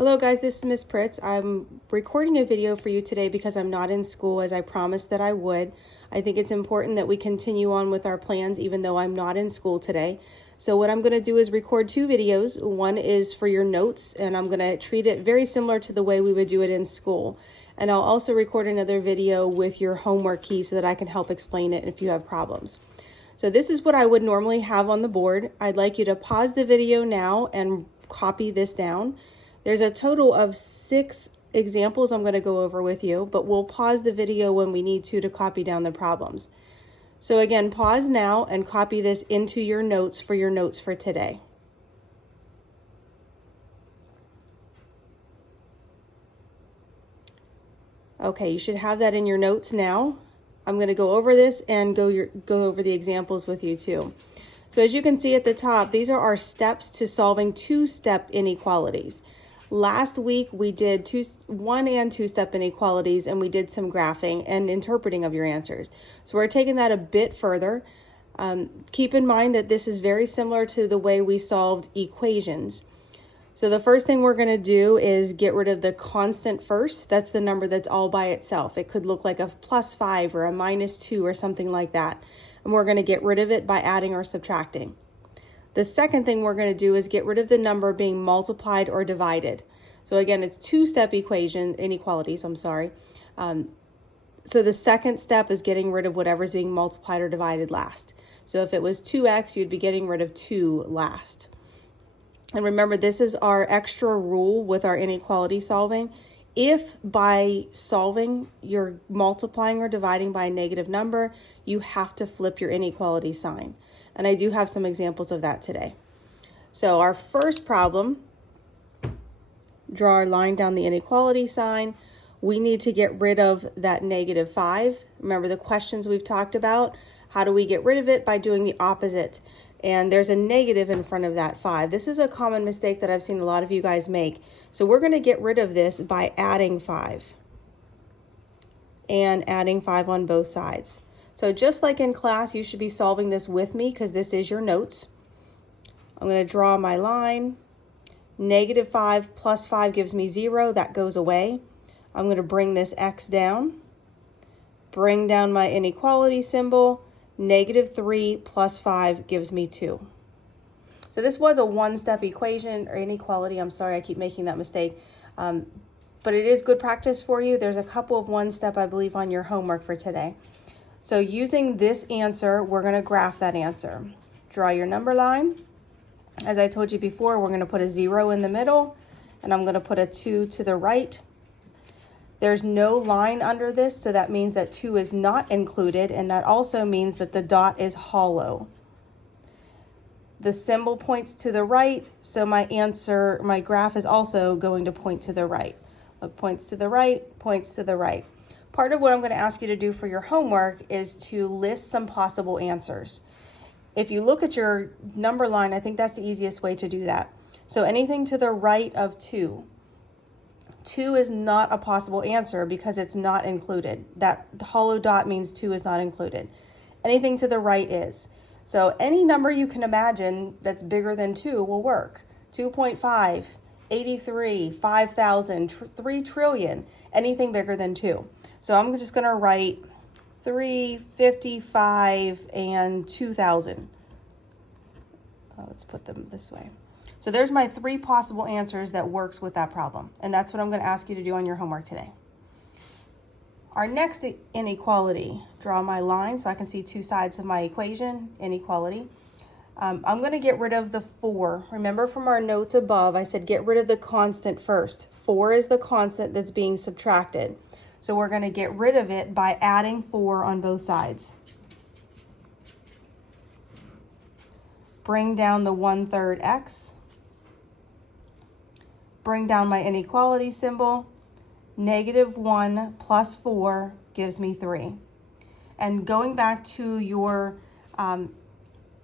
Hello guys, this is Miss Pritz. I'm recording a video for you today because I'm not in school as I promised that I would. I think it's important that we continue on with our plans even though I'm not in school today. So what I'm going to do is record two videos. One is for your notes and I'm going to treat it very similar to the way we would do it in school. And I'll also record another video with your homework key so that I can help explain it if you have problems. So this is what I would normally have on the board. I'd like you to pause the video now and copy this down. There's a total of 6 examples I'm going to go over with you, but we'll pause the video when we need to copy down the problems. So again, pause now and copy this into your notes for today. Okay, you should have that in your notes now. I'm going to go over this and go over the examples with you too. So as you can see at the top, these are our steps to solving two-step inequalities. Last week we did one and two-step inequalities, and we did some graphing and interpreting of your answers. So we're taking that a bit further. Keep in mind that this is very similar to the way we solved equations. So the first thing we're going to do is get rid of the constant first. That's the number that's all by itself. It could look like a +5 or a -2 or something like that. And we're going to get rid of it by adding or subtracting. The second thing we're going to do is get rid of the number being multiplied or divided. So again, it's two-step inequalities, So the second step is getting rid of whatever's being multiplied or divided last. So if it was 2x, you'd be getting rid of 2 last. And remember, this is our extra rule with our inequality solving. If by solving you're multiplying or dividing by a negative number, you have to flip your inequality sign. And I do have some examples of that today. So our first problem, draw our line down the inequality sign. We need to get rid of that -5. Remember the questions we've talked about? How do we get rid of it? By doing the opposite. And there's a negative in front of that 5. This is a common mistake that I've seen a lot of you guys make. So we're going to get rid of this by adding 5. And adding 5 on both sides. So just like in class, you should be solving this with me because this is your notes. I'm going to draw my line. -5 plus 5 gives me 0. That goes away. I'm going to bring this x down. Bring down my inequality symbol. -3 plus 5 gives me 2. So this was a one-step equation or inequality. I'm sorry, I keep making that mistake. But it is good practice for you. There's a couple of one-step, I believe, on your homework for today. So using this answer, we're going to graph that answer. Draw your number line. As I told you before, we're going to put a 0 in the middle, and I'm going to put a 2 to the right. There's no line under this, so that means that 2 is not included, and that also means that the dot is hollow. The symbol points to the right, so my graph is also going to point to the right. It points to the right, points to the right. Part of what I'm going to ask you to do for your homework is to list some possible answers. If you look at your number line, I think that's the easiest way to do that. So anything to the right of 2. 2 is not a possible answer because it's not included. That hollow dot means 2 is not included. Anything to the right is. So any number you can imagine that's bigger than 2 will work. 2.5, 83, 5,000, 3 trillion, anything bigger than 2. So I'm just going to write 3, 55, and 2,000. Let's put them this way. So there's my 3 possible answers that works with that problem. And that's what I'm going to ask you to do on your homework today. Our next inequality, draw my line so I can see 2 sides of my equation, inequality. I'm going to get rid of the 4. Remember from our notes above, I said get rid of the constant first. 4 is the constant that's being subtracted. So we're going to get rid of it by adding 4 on both sides. Bring down the 1/3 x. Bring down my inequality symbol. -1 plus 4 gives me 3. And going back to your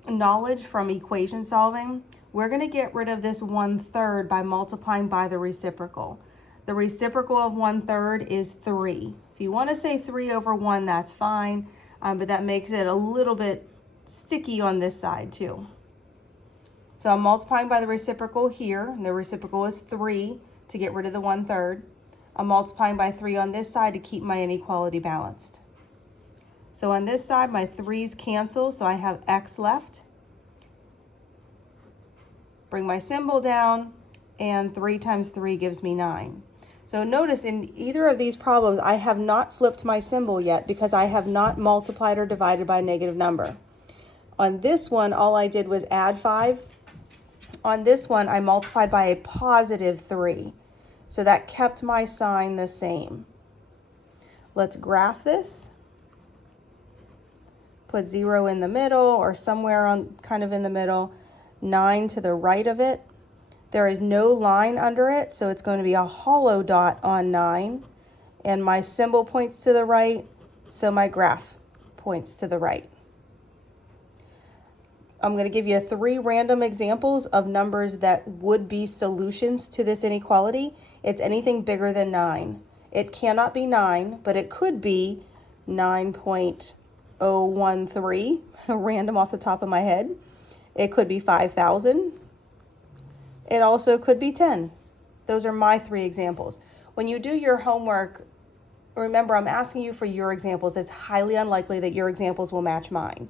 knowledge from equation solving, we're going to get rid of this 1/3 by multiplying by the reciprocal. The reciprocal of 1/3 is 3. If you want to say 3 over 1, that's fine, but that makes it a little bit sticky on this side too. So I'm multiplying by the reciprocal here, and the reciprocal is 3. to get rid of the 1/3. I'm multiplying by 3 on this side to keep my inequality balanced. So on this side, my 3's cancel, so I have x left. Bring my symbol down, and 3 times 3 gives me 9. So notice in either of these problems, I have not flipped my symbol yet because I have not multiplied or divided by a negative number. On this one, all I did was add 5. On this one, I multiplied by a positive 3. So that kept my sign the same. Let's graph this. Put 0 in the middle or somewhere on kind of in the middle. 9 to the right of it. There is no line under it, so it's going to be a hollow dot on 9. And my symbol points to the right, so my graph points to the right. I'm going to give you 3 random examples of numbers that would be solutions to this inequality. It's anything bigger than 9. It cannot be 9, but it could be 9.013, random off the top of my head. It could be 5,000. It also could be 10. Those are my 3 examples. When you do your homework, remember I'm asking you for your examples. It's highly unlikely that your examples will match mine.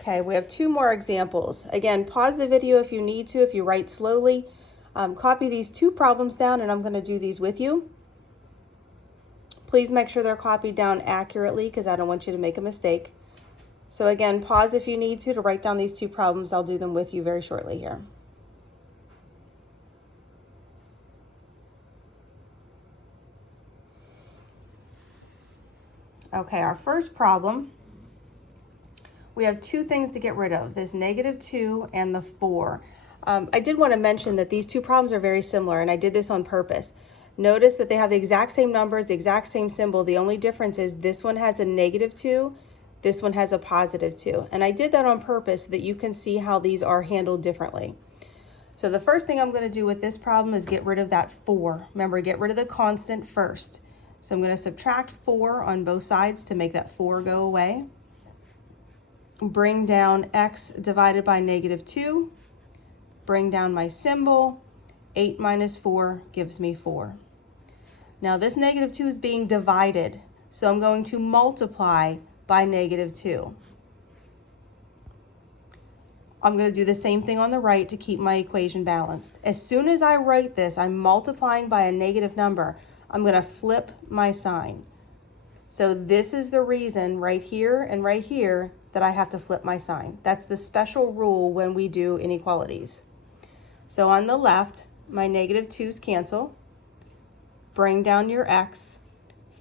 Okay, we have 2 more examples. Again, pause the video if you need to, if you write slowly. Copy these 2 problems down, and I'm going to do these with you. Please make sure they're copied down accurately because I don't want you to make a mistake. So again, pause if you need to write down these 2 problems. I'll do them with you very shortly here. Okay, our first problem, we have 2 things to get rid of, this -2 and the 4. I did want to mention that these 2 problems are very similar, and I did this on purpose. Notice that they have the exact same numbers, the exact same symbol. The only difference is this one has a -2, this one has a +2. And I did that on purpose so that you can see how these are handled differently. So the first thing I'm going to do with this problem is get rid of that 4. Remember, get rid of the constant first. So I'm going to subtract 4 on both sides to make that 4 go away. Bring down x divided by -2. Bring down my symbol. 8 minus 4 gives me 4. Now this -2 is being divided, so I'm going to multiply by -2. I'm going to do the same thing on the right to keep my equation balanced. As soon as I write this, I'm multiplying by a negative number. I'm going to flip my sign. So this is the reason right here and right here that I have to flip my sign. That's the special rule when we do inequalities. So on the left, my -2's cancel. Bring down your x.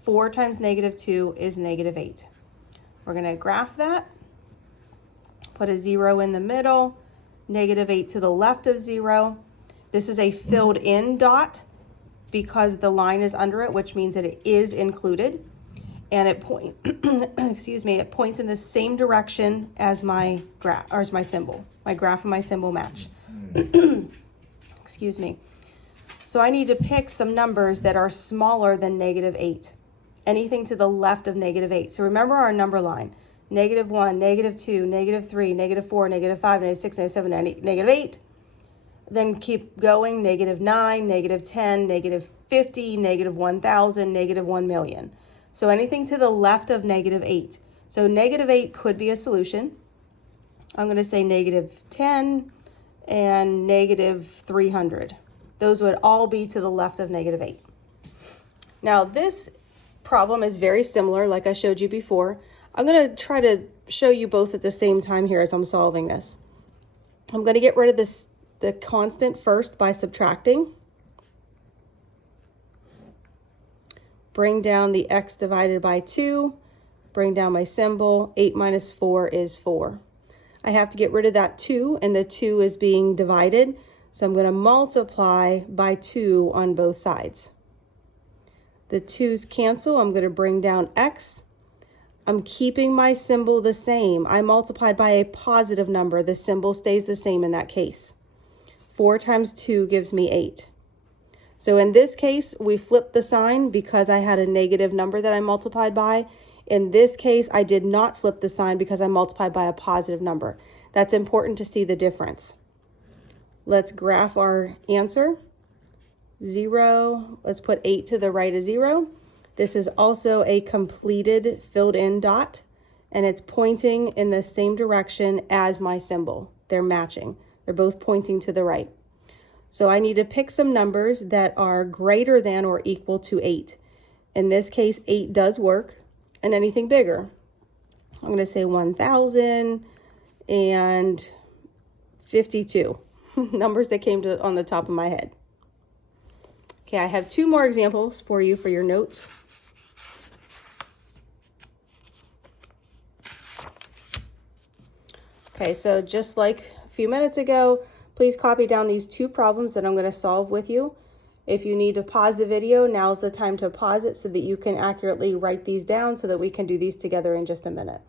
4 times -2 is -8. We're going to graph that. Put a 0 in the middle. -8 to the left of 0. This is a filled in dot because the line is under it, which means that it is included. And it it points in the same direction as my graph, or as my symbol. My graph and my symbol match. Excuse me. So I need to pick some numbers that are smaller than -8. Anything to the left of -8. So remember our number line. -1, -2, -3, -4, -5, -6, -7, -8. Then keep going, -9, -10, -50, -1,000, -1,000,000. So anything to the left of -8. So -8 could be a solution. I'm going to say -10 and -300. Those would all be to the left of -8. Now this problem is very similar, like I showed you before. I'm going to try to show you both at the same time here as I'm solving this. I'm going to get rid of the constant first by subtracting. Bring down the x divided by 2. Bring down my symbol. 8 minus 4 is 4. I have to get rid of that 2, and the 2 is being divided. So I'm going to multiply by 2 on both sides. The 2's cancel. I'm going to bring down x. I'm keeping my symbol the same. I multiplied by a positive number. The symbol stays the same in that case. 4 times 2 gives me 8. So in this case, we flipped the sign because I had a negative number that I multiplied by. In this case, I did not flip the sign because I multiplied by a positive number. That's important to see the difference. Let's graph our answer. 0, let's put 8 to the right of 0. This is also a completed filled in dot, and it's pointing in the same direction as my symbol. They're matching. They're both pointing to the right. So I need to pick some numbers that are greater than or equal to 8. In this case, 8 does work, and anything bigger. I'm going to say 1,052. Numbers that came to on the top of my head. Okay, I have 2 more examples for you for your notes. Okay, so just like a few minutes ago, please copy down these 2 problems that I'm going to solve with you. If you need to pause the video, now's the time to pause it so that you can accurately write these down so that we can do these together in just a minute.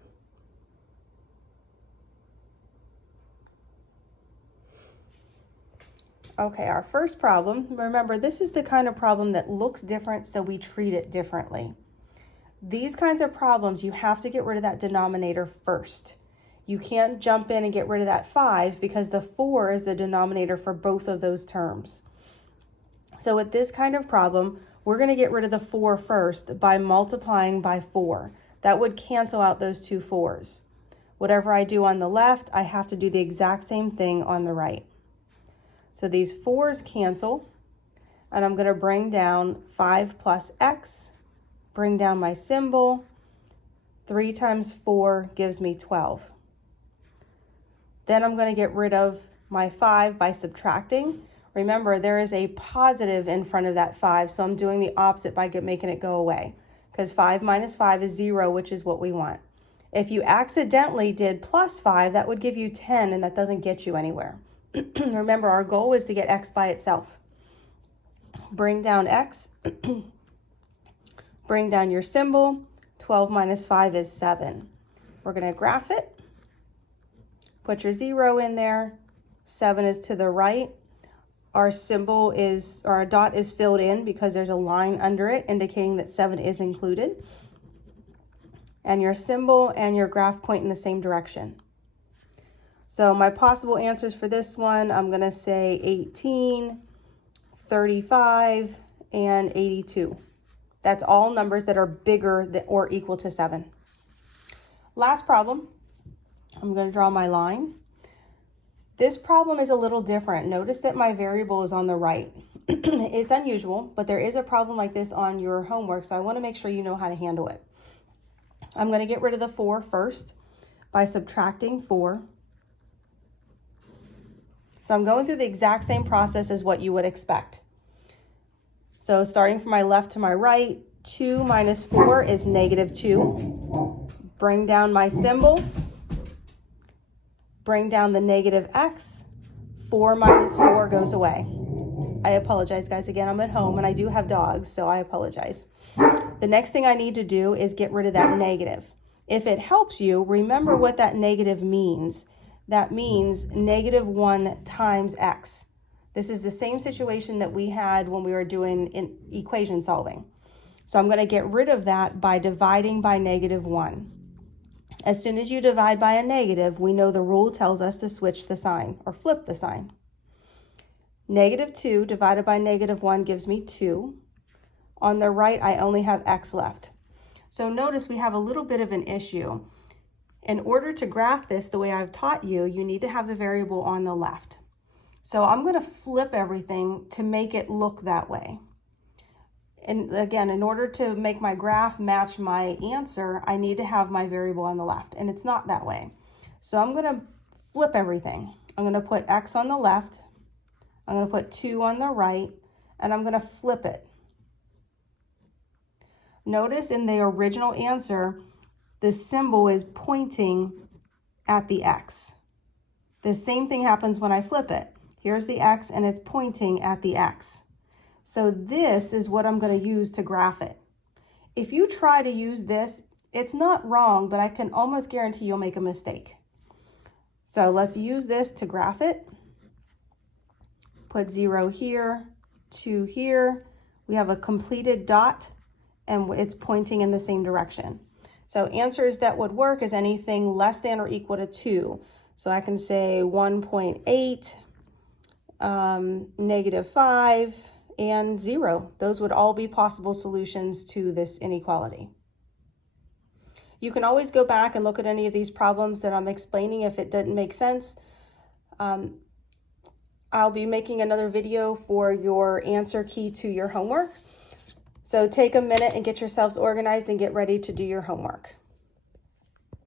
Okay, our first problem, remember this is the kind of problem that looks different, so we treat it differently. These kinds of problems, you have to get rid of that denominator first. You can't jump in and get rid of that 5 because the 4 is the denominator for both of those terms. So with this kind of problem, we're going to get rid of the 4 first by multiplying by 4. That would cancel out those 2 4s. Whatever I do on the left, I have to do the exact same thing on the right. So these 4s cancel, and I'm going to bring down 5 plus x, bring down my symbol. 3 times 4 gives me 12. Then I'm going to get rid of my 5 by subtracting. Remember, there is a positive in front of that 5, so I'm doing the opposite by making it go away, because 5 minus 5 is 0, which is what we want. If you accidentally did plus 5, that would give you 10, and that doesn't get you anywhere. Remember, our goal is to get x by itself. Bring down x, bring down your symbol. 12 minus 5 is 7. We're going to graph it. Put your 0 in there. 7 is to the right. Our symbol is, or our dot is filled in because there's a line under it indicating that 7 is included. And your symbol and your graph point in the same direction. So my possible answers for this one, I'm going to say 18, 35, and 82. That's all numbers that are bigger than or equal to 7. Last problem, I'm going to draw my line. This problem is a little different. Notice that my variable is on the right. It's unusual, but there is a problem like this on your homework, so I want to make sure you know how to handle it. I'm going to get rid of the 4 first by subtracting 4. So I'm going through the exact same process as what you would expect. So starting from my left to my right, 2 minus 4 is negative 2. Bring down my symbol. Bring down the negative x. 4 minus 4 goes away. I apologize, guys. Again, I'm at home and I do have dogs, so I apologize. The next thing I need to do is get rid of that negative. If it helps you, remember what that negative means. That means negative 1 times x. This is the same situation that we had when we were doing equation solving. So I'm going to get rid of that by dividing by negative 1. As soon as you divide by a negative, we know the rule tells us to switch the sign or flip the sign. Negative 2 divided by negative 1 gives me 2. On the right, I only have x left. So notice we have a little bit of an issue. In order to graph this the way I've taught you, you need to have the variable on the left. So I'm going to flip everything to make it look that way. And again, in order to make my graph match my answer, I need to have my variable on the left, and it's not that way. So I'm going to flip everything. I'm going to put x on the left, I'm going to put 2 on the right, and I'm going to flip it. Notice in the original answer, the symbol is pointing at the x. The same thing happens when I flip it. Here's the x, and it's pointing at the x. So this is what I'm going to use to graph it. If you try to use this, it's not wrong, but I can almost guarantee you'll make a mistake. So let's use this to graph it. Put 0 here, 2 here. We have a completed dot, and it's pointing in the same direction. So answers that would work is anything less than or equal to 2. So I can say 1.8, -5, and 0. Those would all be possible solutions to this inequality. You can always go back and look at any of these problems that I'm explaining if it didn't make sense. I'll be making another video for your answer key to your homework. So take a minute and get yourselves organized and get ready to do your homework.